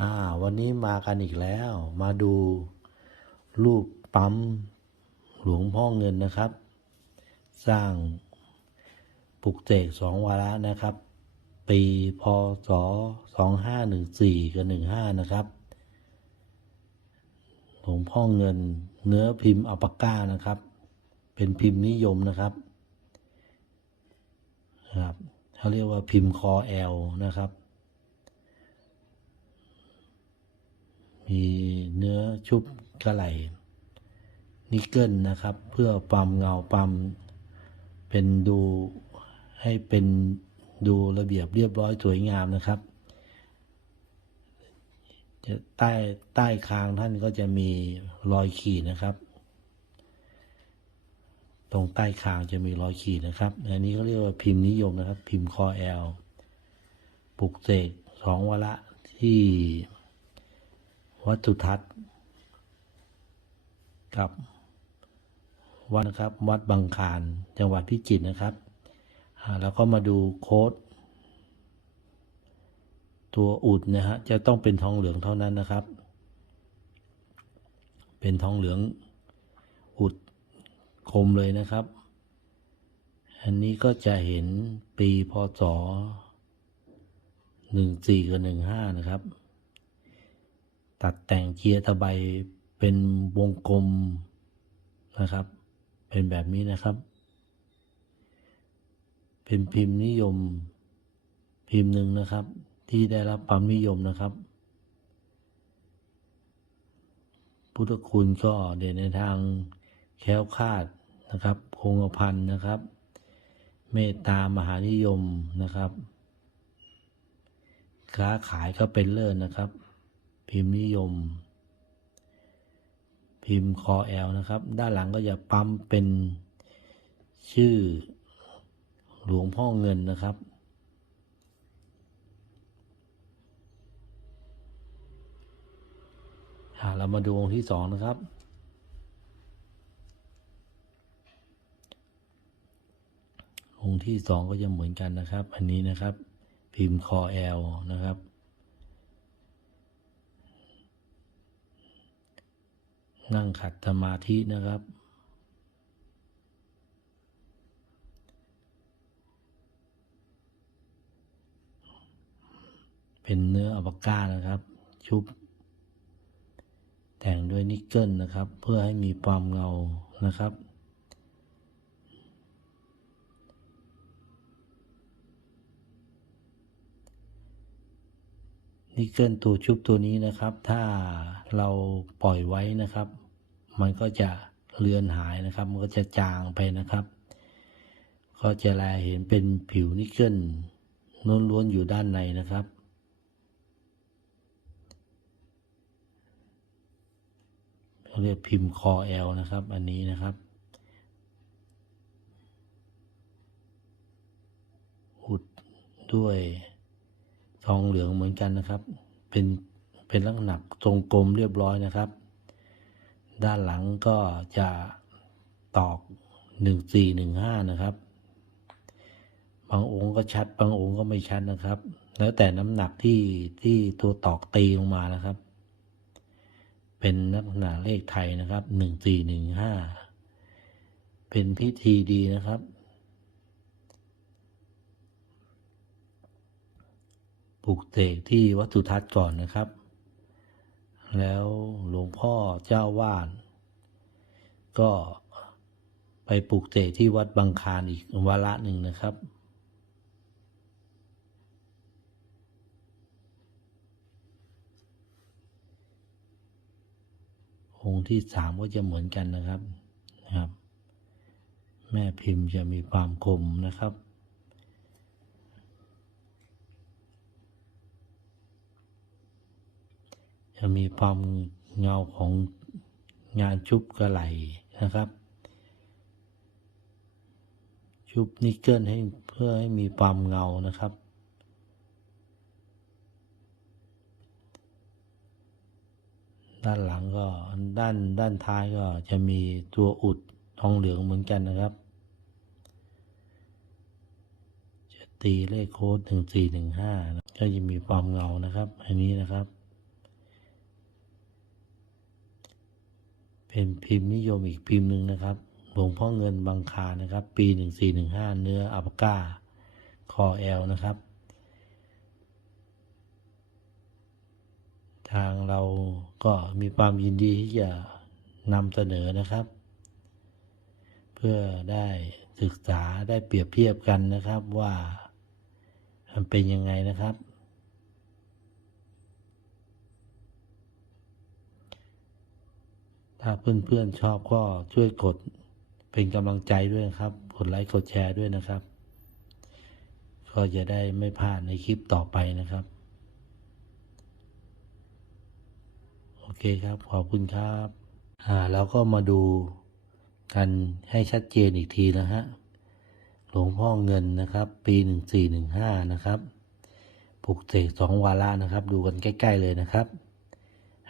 อ่าวันนี้มากันอีกแล้ว มาดูรูปปั๊มหลวงพ่อเงินนะครับ สร้างปลุกเสกสองวาระนะครับ ปีพศสองห้าหนึ่งสี่กับหนึ่งห้านะครับหลวงพ่อเงินเนื้อพิมพ์อัปก้านะครับ เป็นพิมพ์นิยมนะครับนะครับเขาเรียกว่าพิมพ์คอแอลนะครับ มีเนื้อชุบกระไหลนิกเกิลนะครับ เพื่อปั๊มเงาปั๊มเป็นดูให้เป็นดูระเบียบเรียบร้อยสวยงามนะครับจะใต้ใต้คางท่านก็จะมีรอยขีดนะครับ ตรงใต้คางจะมีรอยขีดนะครับ อันนี้เขาเรียกว่าพิมพ์นิยมนะครับ พิมพ์คอแอลปลุกเสกสองวาระที่ วัดสุทัศน์กับ วัดนะครับ วัดบางคารจังหวัดพิจิตรนะครับแล้วก็มาดูโค้ดตัวอุดนะฮะจะต้องเป็นทองเหลืองเท่านั้นนะครับ เป็นทองเหลืองอุดคมเลยนะครับ อันนี้ก็จะเห็นปีพศหนึ่งสี่กับหนึ่งห้านะครับ ตัดแต่งเกียร์ตะไบเป็นวงกลมนะครับ เป็นแบบนี้นะครับ เป็นพิมพ์นิยมพิมพ์หนึ่งนะครับ ที่ได้รับความนิยมนะครับ พุทธคุณก็เด่นในทางแค้วคาดนะครับคงกระพันนะครับ เมตตามหานิยมนะครับ ค้าขายก็เป็นเลิศนะครับ พิมพ์นิยม พิมพ์คอแอลนะครับ ด้านหลังก็จะปั๊มเป็นชื่อหลวงพ่อเงินนะครับ เรามาดูองค์ที่สองนะครับ องค์ที่สองก็จะเหมือนกันนะครับ อันนี้นะครับ พิมพ์คอแอลนะครับ นั่งขัดสมาธินะครับ เป็นเนื้ออัลปาก้านะครับ ชุบ แต่งด้วยนิกเกิลนะครับ เพื่อให้มีความเงานะครับ นิกเกิลตัวชุบตัวนี้นะครับ ถ้าเราปล่อยไว้นะครับ มันก็จะเลือนหายนะครับ มันก็จะจางไปนะครับ ก็จะแลเห็นเป็นผิวนิกเกิลล้วนๆอยู่ด้านในนะครับเรียกพิมพ์คอแอลนะครับ อันนี้นะครับอุดด้วย ทองเหลืองเหมือนกันนะครับ เป็นเป็นลักษณะทรงกลมเรียบร้อยนะครับ ด้านหลังก็จะตอกหนึ่งสี่หนึ่งห้านะครับ บางองค์ก็ชัด บางองค์ก็ไม่ชัดนะครับ แล้วแต่น้ำหนักที่ที่ตัวตอกตีลงมานะครับ เป็นลักษณะเลขไทยนะครับหนึ่งสี่หนึ่งห้าเป็นพิธีดีนะครับ ปลูกเสกที่วัดสุทัศน์ก่อนนะครับ แล้วหลวงพ่อเจ้าวาดก็ไปปลูกเสกที่วัดบางคารอีกวาระหนึ่งนะครับ องค์ที่สามก็จะเหมือนกันนะครับนะครับ แม่พิมพ์จะมีความคมนะครับ จะมีความเงาของงานชุบกระไหลนะครับ ชุบนิกเกิลให้เพื่อให้มีความเงานะครับ ด้านหลังก็ด้านด้านท้ายก็จะมีตัวอุดทองเหลืองเหมือนกันนะครับ จะตีเลขโค้ดหนึ่งสี่หนึ่งห้าก็จะมีความเงานะครับ อันนี้นะครับ เป็นพิมพ์นิยมอีกพิมพ์หนึ่งนะครับหลวงพ่อเงินบางคานะครับ ปีหนึ่งสี่หนึ่งห้าเนื้ออัปก้า คอแอลนะครับ ทางเราก็มีความยินดีที่จะนำเสนอนะครับ เพื่อได้ศึกษาได้เปรียบเทียบกันนะครับว่ามันเป็นยังไงนะครับ ถ้าเพื่อนๆชอบก็ช่วยกดเป็นกำลังใจด้วยครับ กดไลค์กดแชร์ด้วยนะครับ ก็จะได้ไม่พลาดในคลิปต่อไปนะครับ โอเคครับขอบคุณครับอ่าแล้วก็มาดูกันให้ชัดเจนอีกทีนะฮะหลวงพ่อเงินนะครับ ปีหนึ่งสี่หนึ่งห้านะครับปลุกเสกสองวาระนะครับ ดูกันใกล้ ๆ เลยนะครับ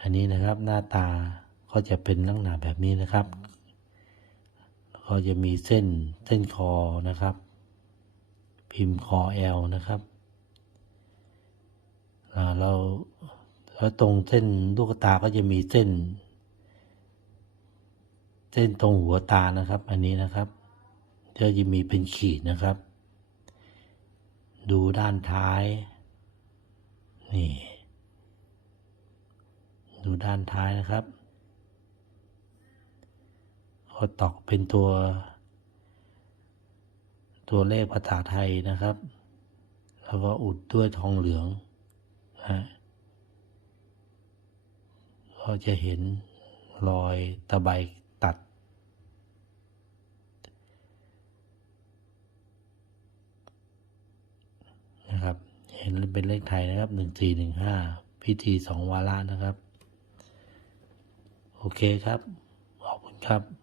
อันนี้นะครับหน้าตา ก็จะเป็นลักษณะแบบนี้นะครับก็จะมีเส้นเส้นคอนะครับ พิมพ์คอแอลนะครับเราแล้วตรงเส้นลูกตาก็จะมีเส้น เส้นตรงหัวตานะครับ อันนี้นะครับก็จะมีเป็นขีดนะครับ ดูด้านท้าย นี่ ดูด้านท้ายนะครับ ก็ตอกเป็นตัว ตัวเลขภาษาไทยนะครับ แล้วก็อุดด้วยทองเหลืองฮะก็จะเห็นรอยตะไบตัด นะครับ เห็นเป็นเลขไทยนะครับหนึ่งสี่หนึ่งห้าพิธีสองวาระนะครับ โอเคครับ ขอบคุณครับ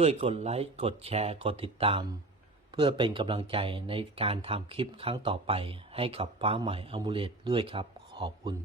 ช่วยกดไลค์ กดแชร์ กดติดตาม เพื่อเป็นกำลังใจในการทำคลิปครั้งต่อไปให้กับฟ้าใหม่อมูเลตด้วยครับ ขอบคุณ